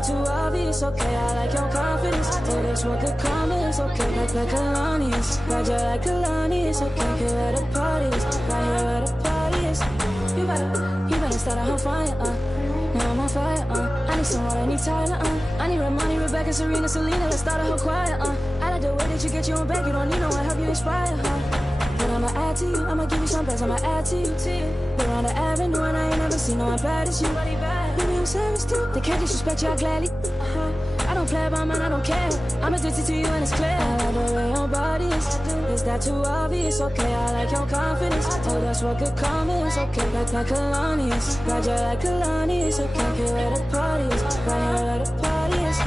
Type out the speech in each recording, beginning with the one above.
that too obvious? Okay, I like your confidence. Oh, that's what good comments. Okay, like Kalani's. Roger like Kalani's. Okay, here at the parties. Right here at the parties. You better start a whole fire, Now I'm on fire, I need some water, I need Tyler, I need Ramani, Rebecca, Serena, Selena. Let's start a whole choir, I like the way that you get your own back. You don't need no one, help you inspire, But I'ma add to you, I'ma give you some best, I'ma add to you. We're on the avenue and I ain't never seen no one bad as you. Baby, I'm serious too, they can't disrespect you, I gladly. I don't play about mine, I don't care. I'm addicted to you and it's clear. I like the way your body is that too obvious? Okay, I like your confidence. Oh, that's what good comments. Okay, like Kalani's. Roger like Kalani's. Okay, here at the parties. Right here at the parties.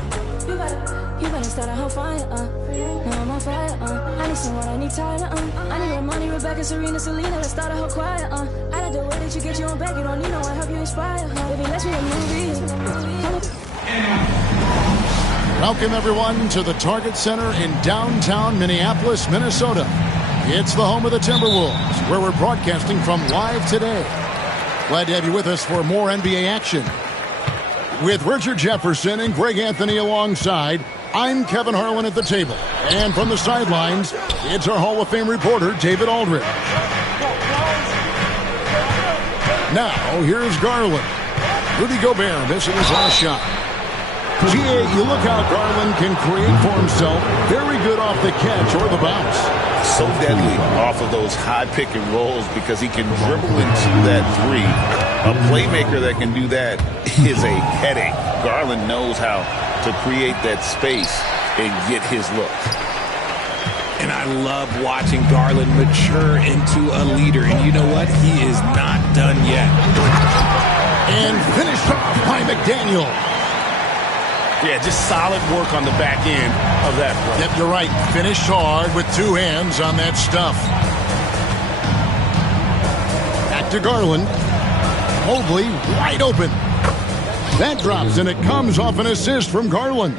You better start a whole fire, Now I'm on fire, I need someone, I need Tyler, I need Ramani, Rebecca, Serena, Selena. Let's start a whole choir, I like the way that you get your own back. You don't need no one, help you inspire, Baby, let's make a movie. Welcome, everyone, to the Target Center in downtown Minneapolis, Minnesota. It's the home of the Timberwolves, where we're broadcasting from live today. Glad to have you with us for more NBA action. With Richard Jefferson and Greg Anthony alongside, I'm Kevin Harlan at the table. And from the sidelines, it's our Hall of Fame reporter, David Aldridge. Now, here's Garland. Rudy Gobert missing his last shot. GA, you look how Garland can create for himself. Very good off the catch or the bounce. So deadly off of those high pick and rolls because he can dribble into that three. A playmaker that can do that is a headache. Garland knows how to create that space and get his look. And I love watching Garland mature into a leader. And you know what? He is not done yet. And finished off by McDaniel. Yeah, just solid work on the back end of that play. Yep, you're right. Finished hard with two hands on that stuff. Back to Garland. Mobley wide open. That drops, and it comes off an assist from Garland.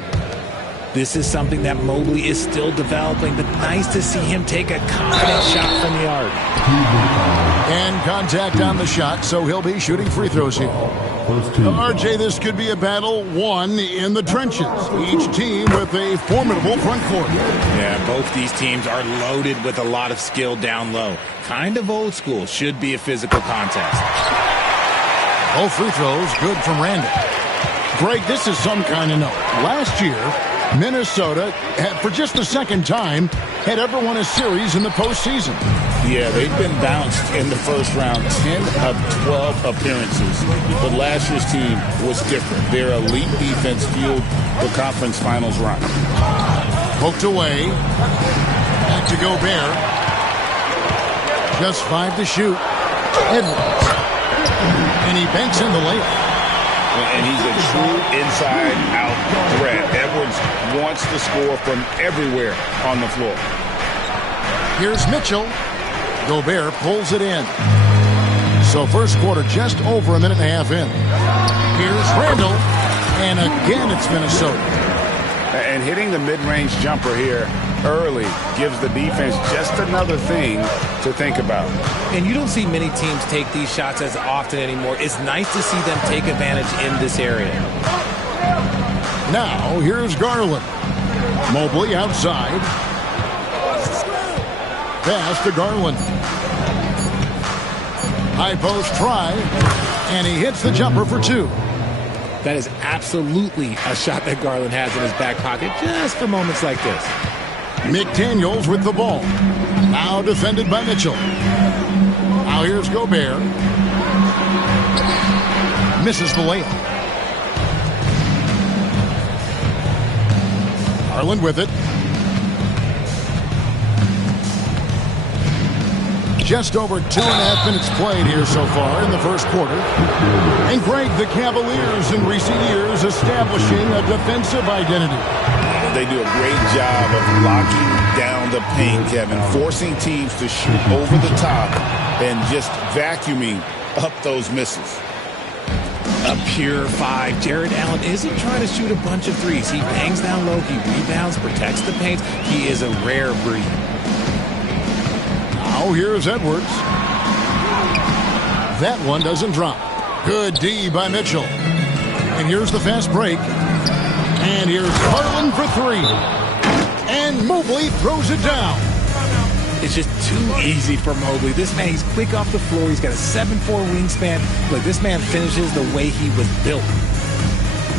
This is something that Mobley is still developing, but nice to see him take a confident shot from the arc. And contact on the shot, so he'll be shooting free throws here. RJ, this could be a battle won in the trenches. Each team with a formidable front court. Yeah, both these teams are loaded with a lot of skill down low. Kind of old school. Should be a physical contest. Both free throws good from Randall. Greg, this is some kind of note. Last year, Minnesota, for just the second time, had ever won a series in the postseason. Yeah, they've been bounced in the first round, 10 of 12 appearances. But last year's team was different. Their elite defense fueled the conference finals run. Poked away. Back to Gobert. Just 5 to shoot. Edwards. And he banks in the layup. And he's a true inside-out threat. Edwards wants to score from everywhere on the floor. Here's Mitchell. Gobert pulls it in. So first quarter just over a minute and a half in. Here's Randall. And again it's Minnesota. And hitting the mid-range jumper here early gives the defense just another thing to think about. And you don't see many teams take these shots as often anymore. It's nice to see them take advantage in this area. Now, here's Garland. Mobley outside. Pass to Garland. High post try. And he hits the jumper for 2. That is absolutely a shot that Garland has in his back pocket just for moments like this. McDaniels with the ball. Now defended by Mitchell. Now here's Gobert. Misses the layup. Garland with it. Just over 2.5 minutes played here so far in the first quarter. And Greg, the Cavaliers in recent years establishing a defensive identity. They do a great job of locking down the paint, Kevin, forcing teams to shoot over the top and just vacuuming up those misses. A pure 5. Jared Allen isn't trying to shoot a bunch of threes. He bangs down low, he rebounds, protects the paint. He is a rare breed. Now here's Edwards. That one doesn't drop. Good D by Mitchell. And here's the fast break. And here's Garland for three. And Mobley throws it down. It's just too easy for Mobley. This man, he's quick off the floor. He's got a 7'4" wingspan. Look, this man finishes the way he was built.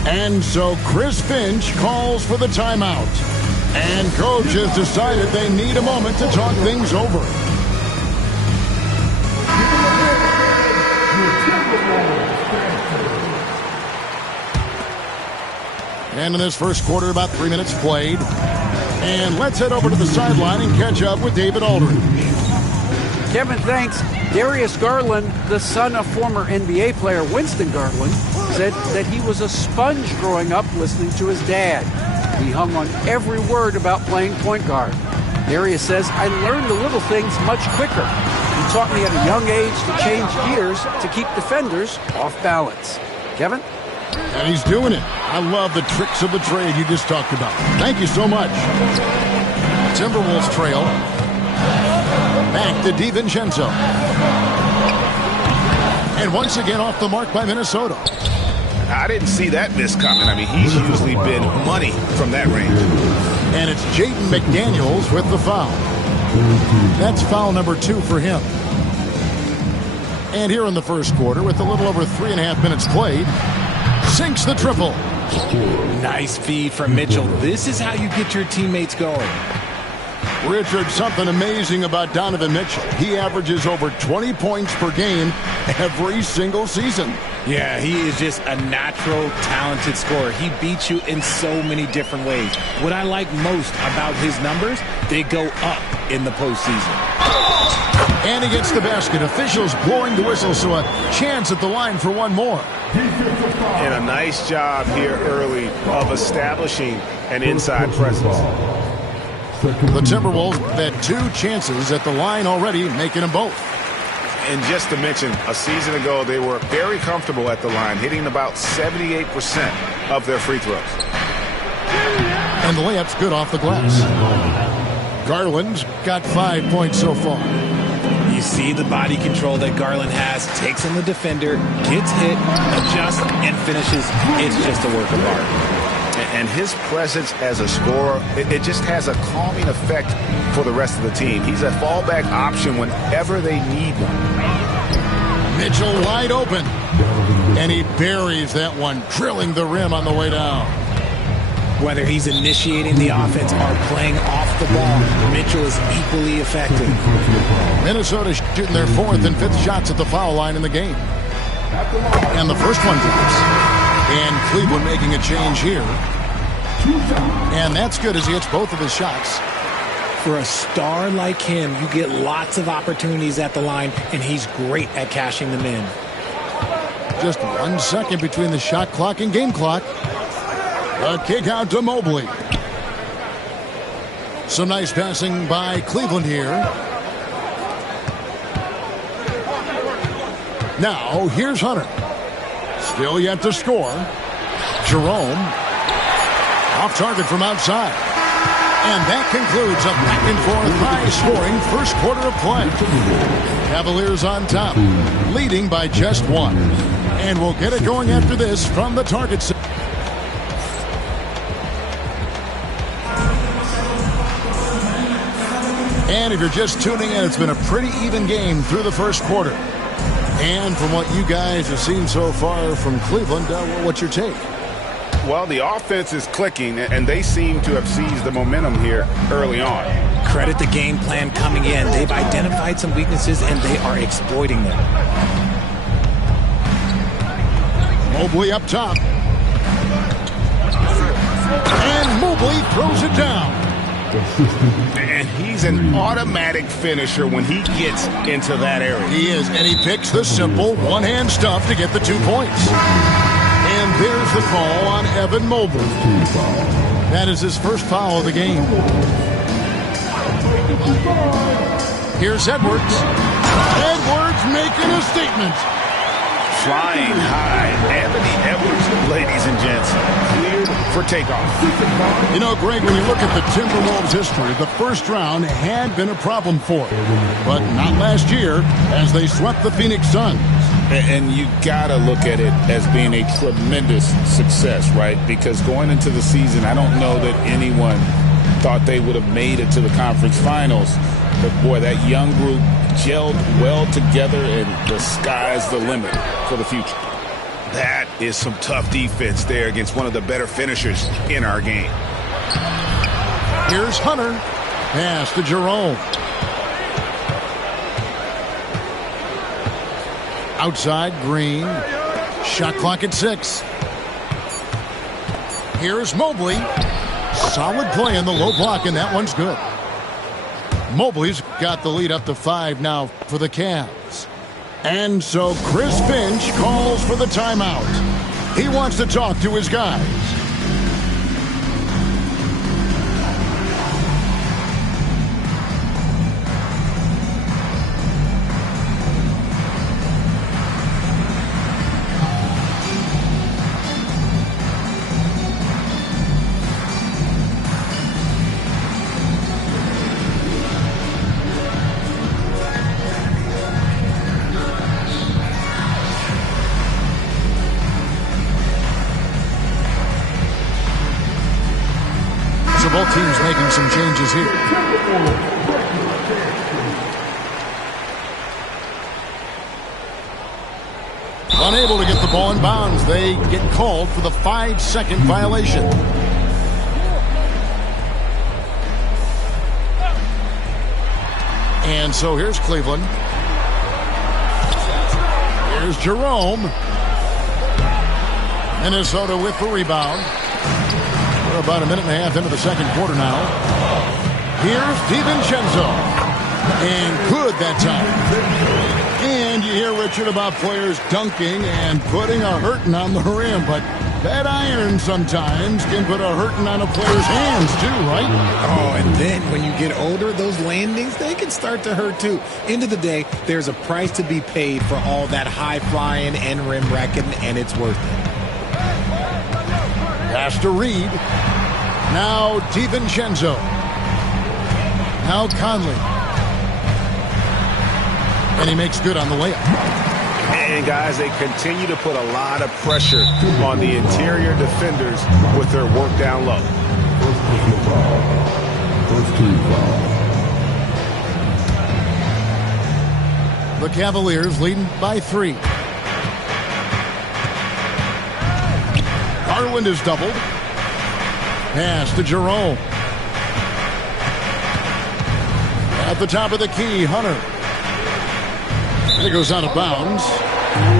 And so Chris Finch calls for the timeout. And coach has decided they need a moment to talk things over. And in this first quarter, about 3 minutes played. And let's head over to the sideline and catch up with David Aldridge. Kevin, thanks. Darius Garland, the son of former NBA player Winston Garland, said that he was a sponge growing up listening to his dad. He hung on every word about playing point guard. Darius says, I learned the little things much quicker. He taught me at a young age to change gears to keep defenders off balance. Kevin? And he's doing it. I love the tricks of the trade you just talked about. Thank you so much. Timberwolves trail. Back to DiVincenzo. And once again off the mark by Minnesota. I didn't see that miss coming. I mean, he's usually been money from that range. And it's Jaden McDaniels with the foul. That's foul number 2 for him. And here in the first quarter, with a little over 3.5 minutes played, sinks the triple. Nice feed from Mitchell. This is how you get your teammates going. Richard, something amazing about Donovan Mitchell. He averages over 20 points per game every single season. Yeah, he is just a natural, talented scorer. He beats you in so many different ways. What I like most about his numbers, they go up in the postseason. And he gets the basket. Officials blowing the whistle, so a chance at the line for one more. And a nice job here early of establishing an inside presence. The Timberwolves have had 2 chances at the line already, making them both. And just to mention, a season ago, they were very comfortable at the line, hitting about 78% of their free throws. And the layup's good off the glass. Garland's got 5 points so far. You see the body control that Garland has, takes on the defender, gets hit, adjusts, and finishes. It's just a work of art. And his presence as a scorer, it just has a calming effect for the rest of the team. He's a fallback option whenever they need one. Mitchell wide open. And he buries that one, drilling the rim on the way down. Whether he's initiating the offense or playing off the ball, Mitchell is equally effective. Minnesota shooting their 4th and 5th shots at the foul line in the game. And the first one drops. And Cleveland making a change here. And that's good as he hits both of his shots. For a star like him, you get lots of opportunities at the line, and he's great at cashing them in. Just 1 second between the shot clock and game clock. A kick out to Mobley. Some nice passing by Cleveland here. Now, here's Hunter. Still yet to score. Jerome. Off target from outside. And that concludes a back-and-forth high-scoring first quarter of play. Cavaliers on top, leading by just 1. And we'll get it going after this from the target set. And if you're just tuning in, it's been a pretty even game through the first quarter. And from what you guys have seen so far from Cleveland, what's your take? Well, the offense is clicking, and they seem to have seized the momentum here early on. Credit the game plan coming in. They've identified some weaknesses, and they are exploiting them. Mobley up top. And Mobley throws it down. And he's an automatic finisher when he gets into that area. He is, and he picks the simple one-hand stuff to get the 2 points. And there's the call on Evan Mobley. That is his first foul of the game. Here's Edwards. Edwards making a statement. Flying high. Anthony Edwards, ladies and gents, cleared for takeoff. You know, Greg, when you look at the Timberwolves' history, the first round had been a problem for them. But not last year, as they swept the Phoenix Suns. And you got to look at it as being a tremendous success, right? Because going into the season, I don't know that anyone thought they would have made it to the conference finals. But, boy, that young group gelled well together, and the sky's the limit for the future. That is some tough defense there against one of the better finishers in our game. Here's Hunter. Pass to Jerome. Outside, Green. Shot clock at 6. Here's Mobley. Solid play in the low block, and that one's good. Mobley's got the lead up to 5 now for the Cavs. And so Chris Finch calls for the timeout. He wants to talk to his guys. Both teams making some changes here. Unable to get the ball in bounds. They get called for the 5-second violation. And so here's Cleveland. Here's Jerome. Minnesota with the rebound. We're about a minute and a half into the second quarter now. Here's DiVincenzo. And good that time. And you hear, Richard, about players dunking and putting a hurting on the rim. But that iron sometimes can put a hurting on a player's hands too, right? Oh, and then when you get older, those landings, they can start to hurt too. End of the day, there's a price to be paid for all that high flying and rim wrecking, and it's worth it. Pass to Reed. Now DiVincenzo. Now Conley. And he makes good on the layup. And, guys, they continue to put a lot of pressure on the interior defenders with their work down low. The Cavaliers leading by 3. Garland is doubled. Pass to Jerome. At the top of the key, Hunter. And it goes out of bounds.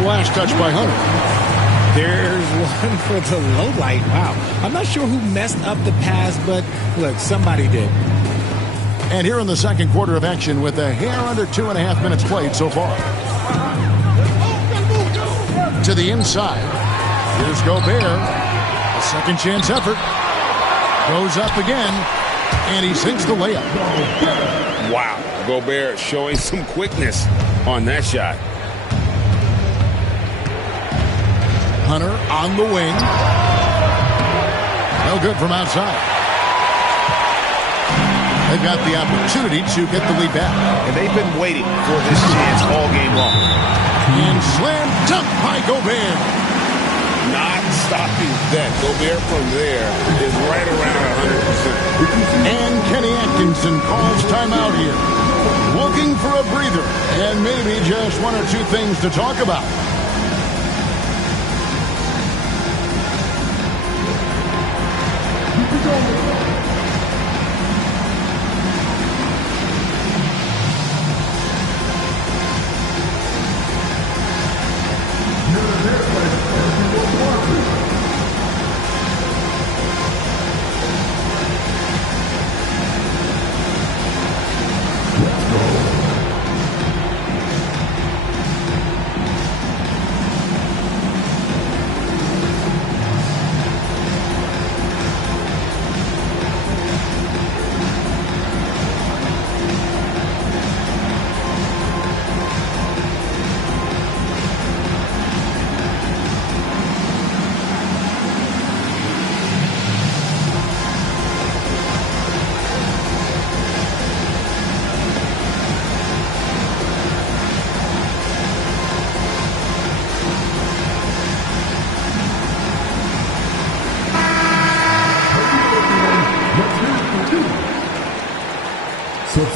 Last touch by Hunter. There's one for the low light. Wow. I'm not sure who messed up the pass, but look, somebody did. And here in the second quarter of action with a hair under 2.5 minutes played so far. To the inside. Here's Gobert. A second chance effort. Goes up again. And he sinks the layup. Wow. Gobert showing some quickness on that shot. Hunter on the wing. No good from outside. They've got the opportunity to get the lead back. And they've been waiting for this chance all game long. And slam dunk by Gobert. Not stopping that. Gobert from there is right around 100%. And Kenny Atkinson calls timeout here. Looking for a breather and maybe just one or two things to talk about.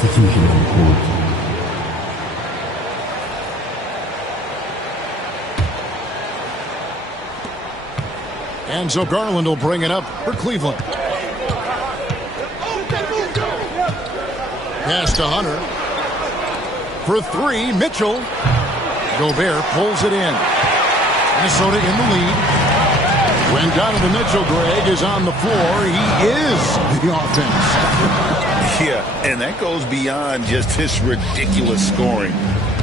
Substitution on court. And so Garland will bring it up for Cleveland. Pass to Hunter. For three, Mitchell. Gobert pulls it in. Minnesota in the lead. When Donovan Mitchell, Greg, is on the floor, he is the offense. Yeah, and that goes beyond just his ridiculous scoring.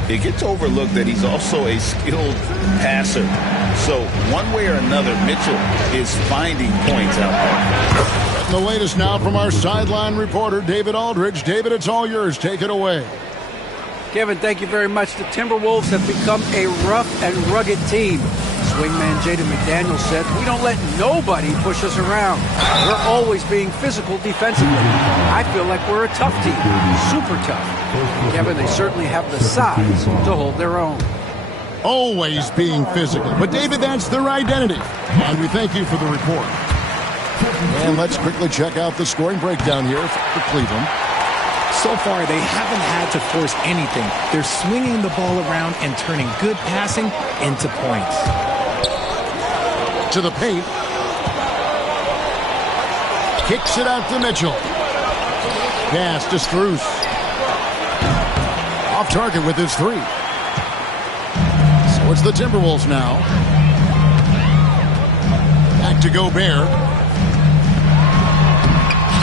It gets overlooked that he's also a skilled passer. So one way or another, Mitchell is finding points out there. The latest now from our sideline reporter, David Aldridge. David, it's all yours. Take it away. Kevin, thank you very much. The Timberwolves have become a rough and rugged team. Swingman Jaden McDaniels said, "We don't let nobody push us around. We're always being physical defensively. I feel like we're a tough team, super tough." Kevin, they certainly have the size to hold their own. Always being physical. But, David, that's their identity. And we thank you for the report. And let's quickly check out the scoring breakdown here for Cleveland. So far, they haven't had to force anything. They're swinging the ball around and turning good passing into points. To the paint. Kicks it out to Mitchell. Pass to Strus. Off target with his three. So it's the Timberwolves now. Back to Gobert.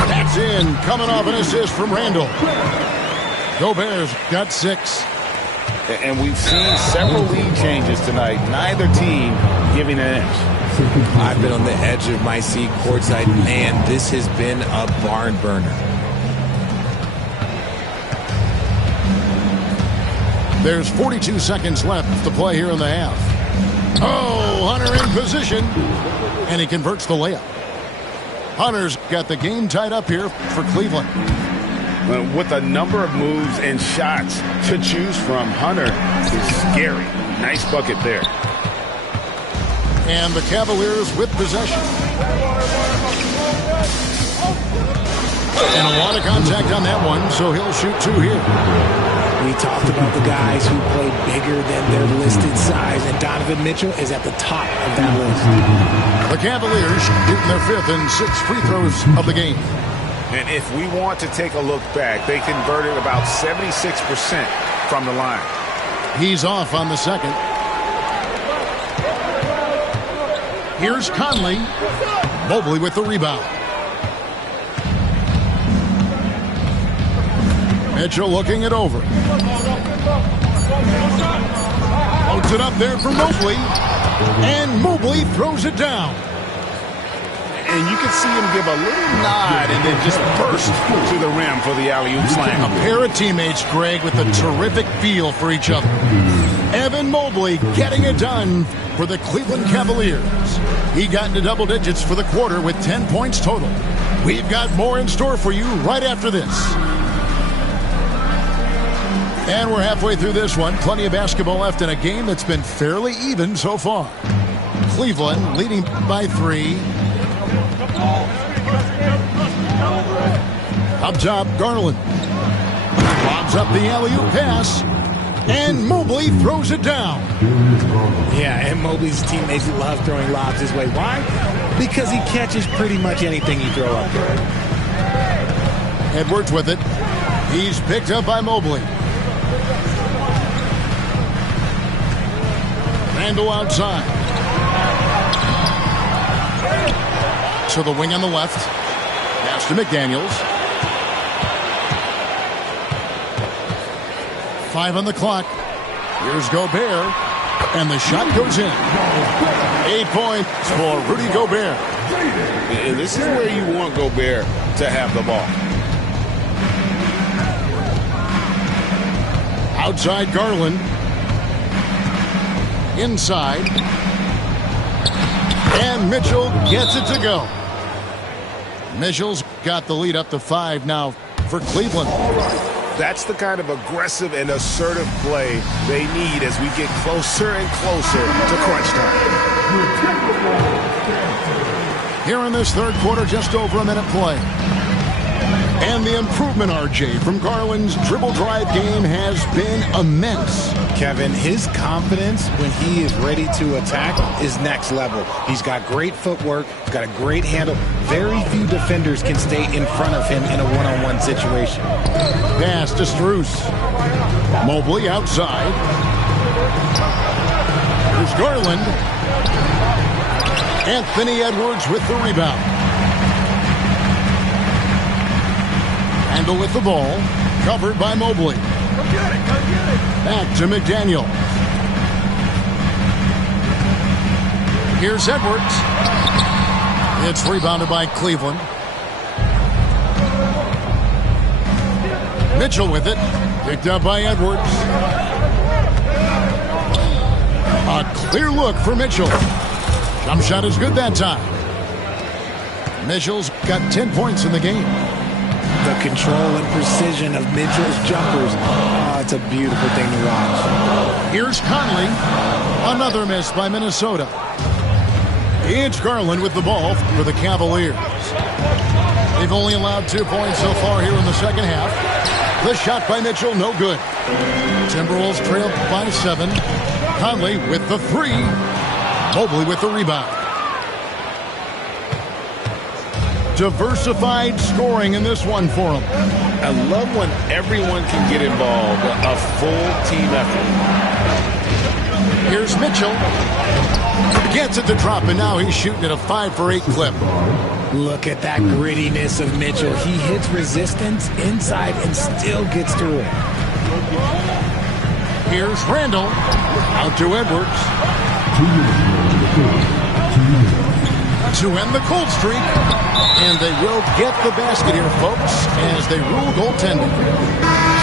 That's in. Coming off an assist from Randall. Gobert's got 6. And we've seen several lead changes tonight. Neither team giving an inch. I've been on the edge of my seat courtside. Man, this has been a barn burner. There's 42 seconds left to play here in the half. Oh, Hunter in position. And he converts the layup. Hunter's got the game tied up here for Cleveland. With a number of moves and shots to choose from, Hunter is scary. Nice bucket there. And the Cavaliers with possession. And a lot of contact on that one, so he'll shoot 2 here. We talked about the guys who play bigger than their listed size, and Donovan Mitchell is at the top of that list. The Cavaliers shooting their 5th and 6th free throws of the game. And if we want to take a look back, they converted about 76% from the line. He's off on the second. Here's Conley. Mobley with the rebound. Mitchell looking it over. Loads it up there for Mobley. And Mobley throws it down. And you can see him give a little nod and then just burst to the rim for the alley-oop slam. A pair of teammates, Greg, with a terrific feel for each other. Evan Mobley getting it done for the Cleveland Cavaliers. He got into double digits for the quarter with 10 points total. We've got more in store for you right after this. And we're halfway through this one. Plenty of basketball left in a game that's been fairly even so far. Cleveland leading by 3. Up top, Garland. Lobs up the alley-oop pass. And Mobley throws it down. Yeah, and Mobley's teammates love throwing lobs his way. Why? Because he catches pretty much anything you throw up there. Edwards with it. He's picked up by Mobley. Randall outside. To the wing on the left. Pass to McDaniels. 5 on the clock. Here's Gobert. And the shot goes in. 8 points for Rudy Gobert. And this is where you want Gobert to have the ball. Outside Garland. Inside. And Mitchell gets it to go. Mitchell's got the lead up to 5 now for Cleveland. That's the kind of aggressive and assertive play they need as we get closer and closer to crunch time. Here in this third quarter, just over a minute play. And the improvement, RJ, from Garland's dribble drive game has been immense. Kevin, his confidence when he is ready to attack is next level. He's got great footwork. He's got a great handle. Very few defenders can stay in front of him in a one-on-one situation. Pass to Strus. Mobley outside. Here's Garland. Anthony Edwards with the rebound. Handle with the ball. Covered by Mobley. Back to McDaniel. Here's Edwards. It's rebounded by Cleveland. Mitchell with it. Picked up by Edwards. A clear look for Mitchell. Jump shot is good that time. Mitchell's got 10 points in the game. The control and precision of Mitchell's jumpers. Oh, it's a beautiful thing to watch. Here's Conley. Another miss by Minnesota. It's Garland with the ball for the Cavaliers. They've only allowed 2 points so far here in the second half. The shot by Mitchell, no good. Timberwolves trail by 7. Conley with the 3. Mobley with the rebound. Diversified scoring in this one for him. I love when everyone can get involved, a full team effort. Here's Mitchell. Gets it to drop, and now he's shooting at a 5 for 8 clip. Look at that grittiness of Mitchell. He hits resistance inside and still gets through it. Here's Randall. Out to Edwards. To end the cold streak. And they will get the basket here, folks, as they rule goaltending.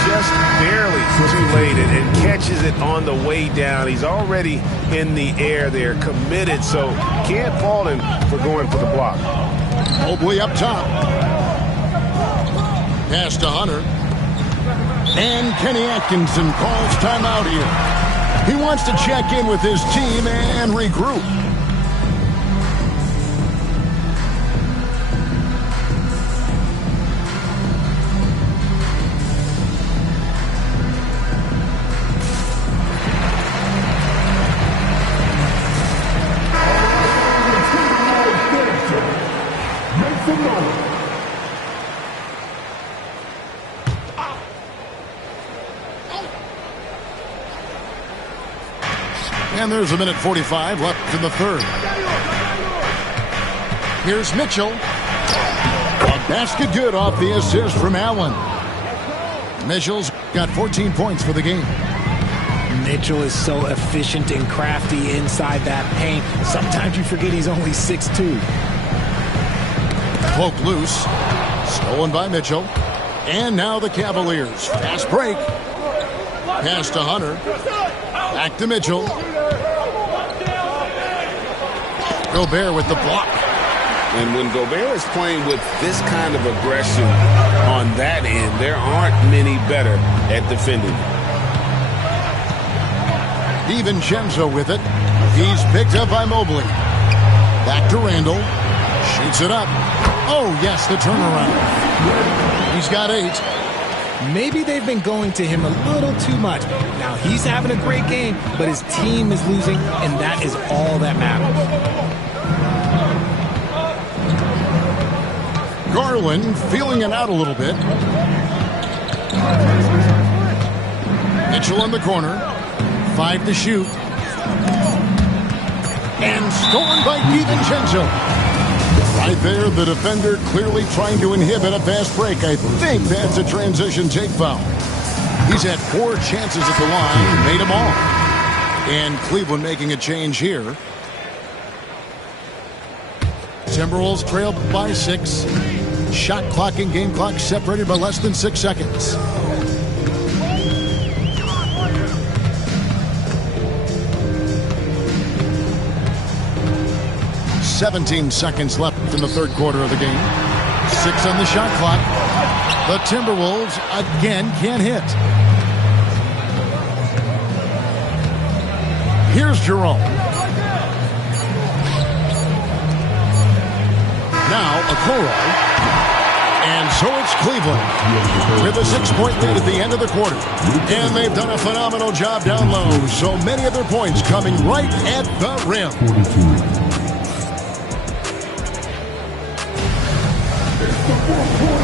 Just barely too late and catches it on the way down. He's already in the air there, committed, so can't fault him for going for the block. Mobley up top. Pass to Hunter. And Kenny Atkinson calls timeout here. He wants to check in with his team and regroup. And there's a minute 45 left in the third. Here's Mitchell. A basket good off the assist from Allen. Mitchell's got 14 points for the game. Mitchell is so efficient and crafty inside that paint. Sometimes you forget he's only 6'2". Poke loose. Stolen by Mitchell. And now the Cavaliers. Fast break. Pass to Hunter. Back to Mitchell. Gobert with the block. And when Gobert is playing with this kind of aggression on that end, there aren't many better at defending. DiVincenzo with it. He's picked up by Mobley. Back to Randall. Shoots it up. Oh, yes, the turnaround. He's got 8. Maybe they've been going to him a little too much. Now, he's having a great game, but his team is losing, and that is all that matters. Garland feeling it out a little bit. Mitchell in the corner. 5 to shoot. And stolen by DiVincenzo. Right there, the defender clearly trying to inhibit a fast break. I think that's a transition take foul. He's had 4 chances at the line, made them all. And Cleveland making a change here. Timberwolves trail by 6. Shot clock and game clock separated by less than 6 seconds. "17 seconds left in the third quarter of the game. 6 on the shot clock. The Timberwolves again can't hit. Here's Jerome. Now Okoro. And so it's Cleveland with a 6-point lead at the end of the quarter. And they've done a phenomenal job down low. So many of their points coming right at the rim.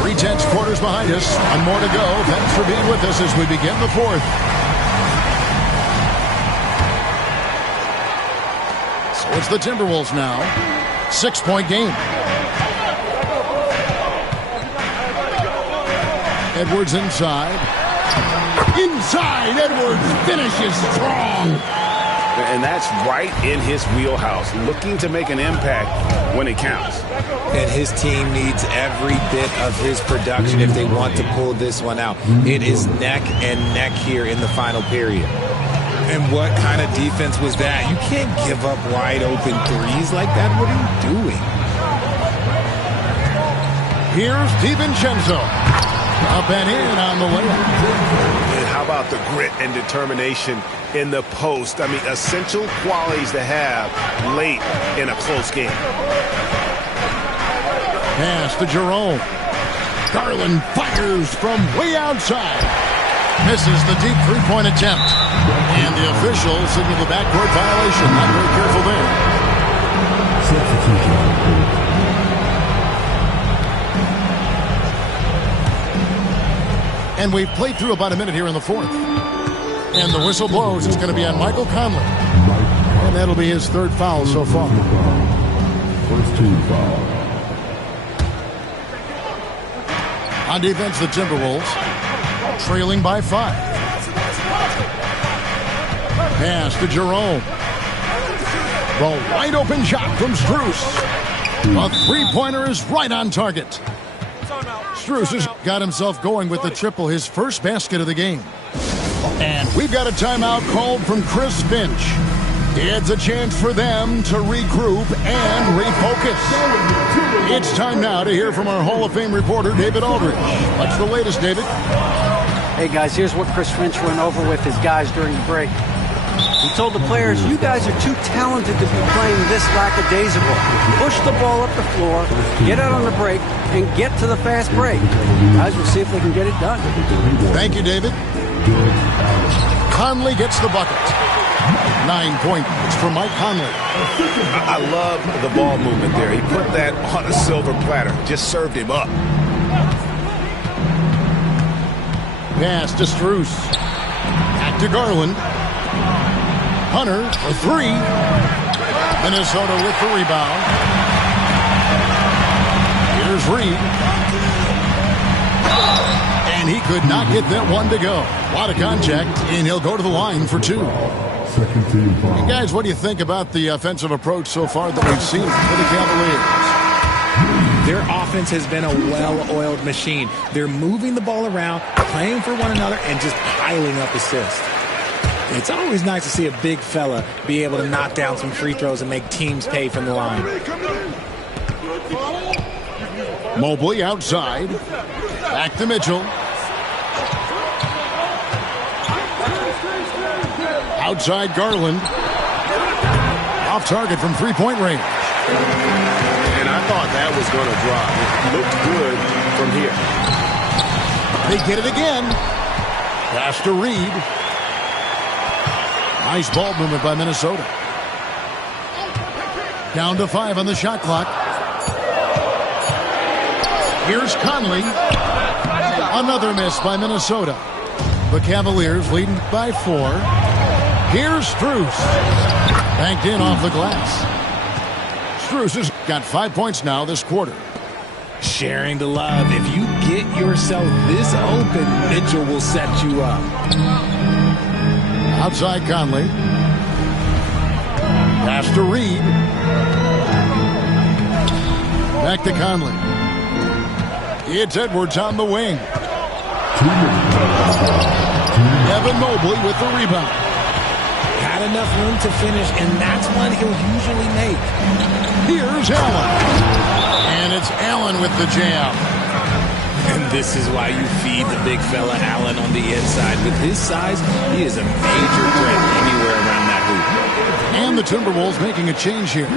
3/10 quarters behind us. One more to go. Thanks for being with us as we begin the fourth. So it's the Timberwolves now. 6-point game. Edwards inside. Inside, Edwards finishes strong. And that's right in his wheelhouse, looking to make an impact when it counts. And his team needs every bit of his production if they want to pull this one out. It is neck and neck here in the final period. And what kind of defense was that? You can't give up wide open threes like that. What are you doing? Here's DiVincenzo. Up and in on the layup. And how about the grit and determination in the post? I mean, essential qualities to have late in a close game. Pass to Jerome. Garland fires from way outside. Misses the deep three-point attempt. And the official signaled the backcourt violation. Not very careful there. And we've played through about a minute here in the fourth. And the whistle blows. It's going to be on Michael Conley. And that'll be his third foul so far. First team foul. On defense, the Timberwolves trailing by 5. Pass to Jerome. The wide open shot from Strus. A three-pointer is right on target. Strus has got himself going with the triple, his first basket of the game. And we've got a timeout called from Chris Finch. It's a chance for them to regroup and refocus. It's time now to hear from our Hall of Fame reporter, David Aldridge. What's the latest, David? Hey, guys, here's what Chris Finch went over with his guys during the break. He told the players, you guys are too talented to be playing this lackadaisical. Push the ball up the floor, get out on the break, and get to the fast break. Guys, we'll see if they can get it done. Thank you, David. Conley gets the bucket. 9 points for Mike Conley. I love the ball movement there. He put that on a silver platter. Just served him up. Pass to Strus. Back to Garland. Hunter for 3. Minnesota with the rebound. Here's Reed. And he could not get that one to go. A lot of contact, and he'll go to the line for 2. Second team foul. And guys, what do you think about the offensive approach so far that we've seen for the Cavaliers? Their offense has been a well-oiled machine. They're moving the ball around, playing for one another, and just piling up assists. It's always nice to see a big fella be able to knock down some free throws and make teams pay from the line. Mobley outside. Back to Mitchell. Outside Garland. Off target from three-point range. And I thought that was going to drop. It looked good from here. They get it again. Pass to Reed. Nice ball movement by Minnesota. Down to 5 on the shot clock. Here's Conley. Another miss by Minnesota. The Cavaliers leading by 4. Here's Strus. Banked in off the glass. Strus has got 5 points now this quarter. Sharing the love. If you get yourself this open, Mitchell will set you up. Outside Conley. Pass to Reed. Back to Conley. It's Edwards on the wing. Evan Mobley with the rebound. Had enough room to finish, and that's one he'll usually make. Here's Allen. And it's Allen with the jam. And this is why you feed the big fella Allen on the inside. With his size, he is a major threat anywhere around that hoop. And the Timberwolves making a change here.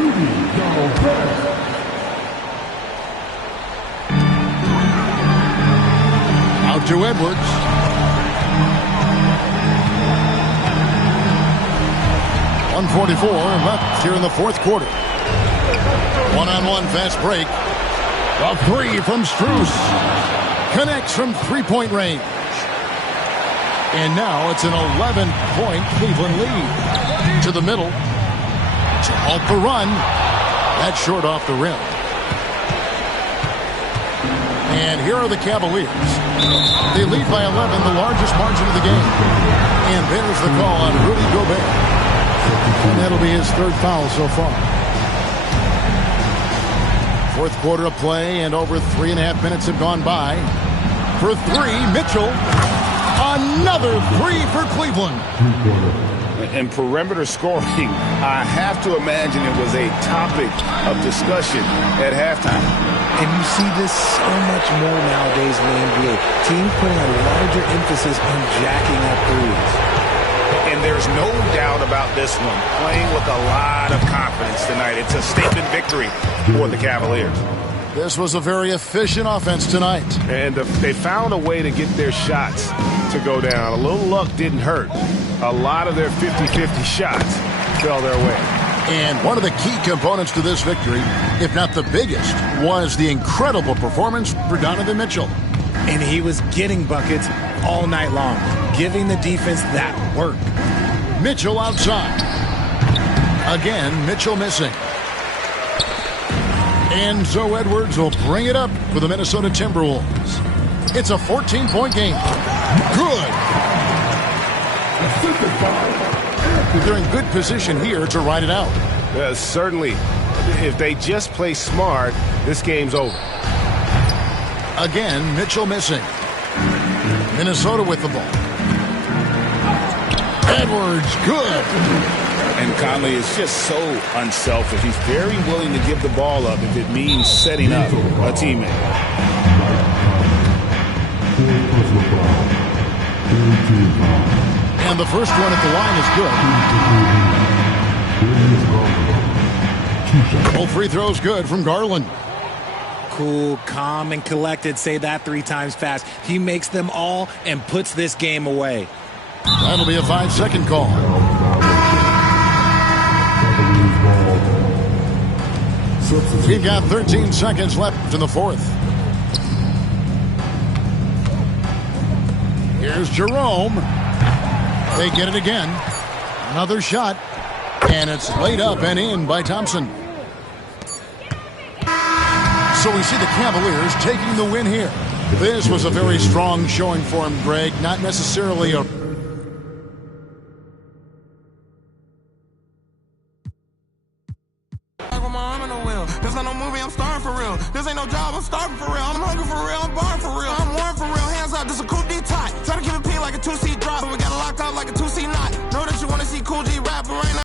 give to Edwards. .144 left here in the fourth quarter. One-on-one fast break. A three from Strus. Connects from three-point range. And now it's an 11-point Cleveland lead. To the middle. To halt the run. That's short off the rim. And here are the Cavaliers. They lead by 11, the largest margin of the game. And there's the call on Rudy Gobert. And that'll be his third foul so far. Fourth quarter of play, and over 3.5 minutes have gone by. For three, Mitchell. Another three for Cleveland. And perimeter scoring, I have to imagine it was a topic of discussion at halftime. And you see this so much more nowadays in the NBA. Teams putting a larger emphasis on jacking up threes. And there's no doubt about this one. Playing with a lot of confidence tonight. It's a statement victory for the Cavaliers. This was a very efficient offense tonight. And they found a way to get their shots to go down. A little luck didn't hurt. A lot of their 50-50 shots fell their way. And one of the key components to this victory, if not the biggest, was the incredible performance for Donovan Mitchell. And he was getting buckets all night long, giving the defense that work. Mitchell outside. Again, Mitchell missing. And so Edwards will bring it up for the Minnesota Timberwolves. It's a 14-point game. Good. They're in good position here to ride it out. Certainly, if they just play smart, this game's over. Again, Mitchell missing. Minnesota with the ball. Edwards, good. And Conley is just so unselfish. He's very willing to give the ball up if it means setting up a teammate. And the first one at the line is good. Both free throws good from Garland. Cool, calm, and collected. Say that 3 times fast. He makes them all and puts this game away. That'll be a 5-second call. We've got 13 seconds left in the fourth. Here's Jerome. They get it again. Another shot. And it's laid up and in by Thompson. So we see the Cavaliers taking the win here. This was a very strong showing for him, Greg. Not necessarily a... This ain't no movie, I'm starting for real. This ain't no job, I'm starting for real. I'm hungry for real, I'm barring for real. I'm warm for real, hands up, this a cool D tie. Try to keep it pink like a 2C drop, but we got it locked up like a 2C knot. Know that you wanna see Cool G rap, but right now